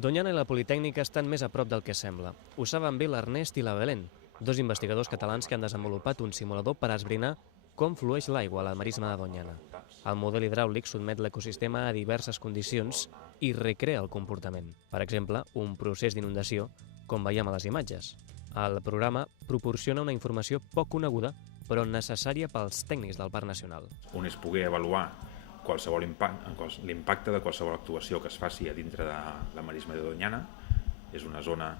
Doñana i la Politècnica estan més a prop del que sembla. Ho saben bé l'Ernest i la Belén, dos investigadors catalans que han desenvolupat un simulador per esbrinar com flueix l'aigua a la marisma de Doñana. El model hidràulic sotmet l'ecosistema a diverses condicions i recrea el comportament. Per exemple, un procés d'inundació, com veiem a les imatges. El programa proporciona una informació poc coneguda, però necessària pels tècnics del Parc Nacional. Un és poder avaluar l'impacte de qualsevol actuació que es faci a dintre de la marisma de Doñana. És una zona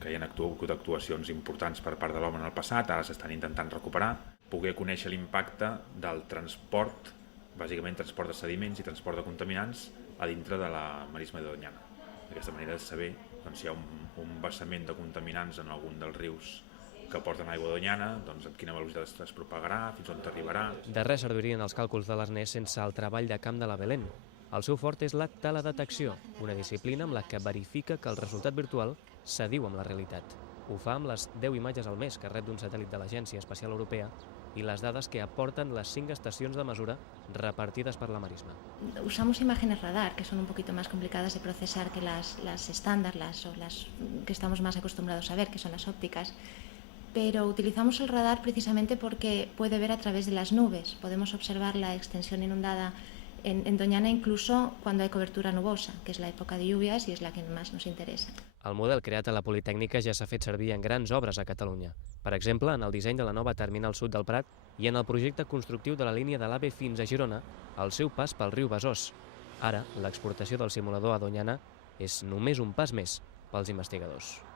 que hi ha hagut actuacions importants per part de l'home en el passat, ara s'estan intentant recuperar. Poder conèixer l'impacte del transport, bàsicament transport de sediments i transport de contaminants a dintre de la marisma de Doñana. D'aquesta manera és saber si hi ha un vessament de contaminants en algun dels rius que porten aigua a Doñana, amb quina velocitat es propagarà, fins on arribarà. De res servirien els càlculs de l'Ernest sense el treball de camp de la Belén. El seu fort és la teledetecció, una disciplina amb la que verifica que el resultat virtual s'adiu amb la realitat. Ho fa amb les 10 imatges al mes que rep d'un satèl·lit de l'Agència Espacial Europea y las dadas que aportan las 5 estacions de mesura repartidas per la marisma. Usamos imágenes radar, que son un poquito más complicadas de procesar que las estándar, o las que estamos más acostumbrados a ver, que son las ópticas, pero utilizamos el radar precisamente porque puede ver a través de las nubes. Podemos observar la extensión inundada en Doñana incluso cuando hay cobertura nubosa, que es la època de lluvias y es la que más nos interesa. El model creat a la Politècnica ja s'ha fet servir en grans obres a Catalunya. Per exemple, en el disseny de la nova terminal sud del Prat i en el projecte constructiu de la línia de l'AVE fins a Girona, al seu pas pel riu Besòs. Ara, l'exportació del simulador a Doñana és només un pas més pels investigadors.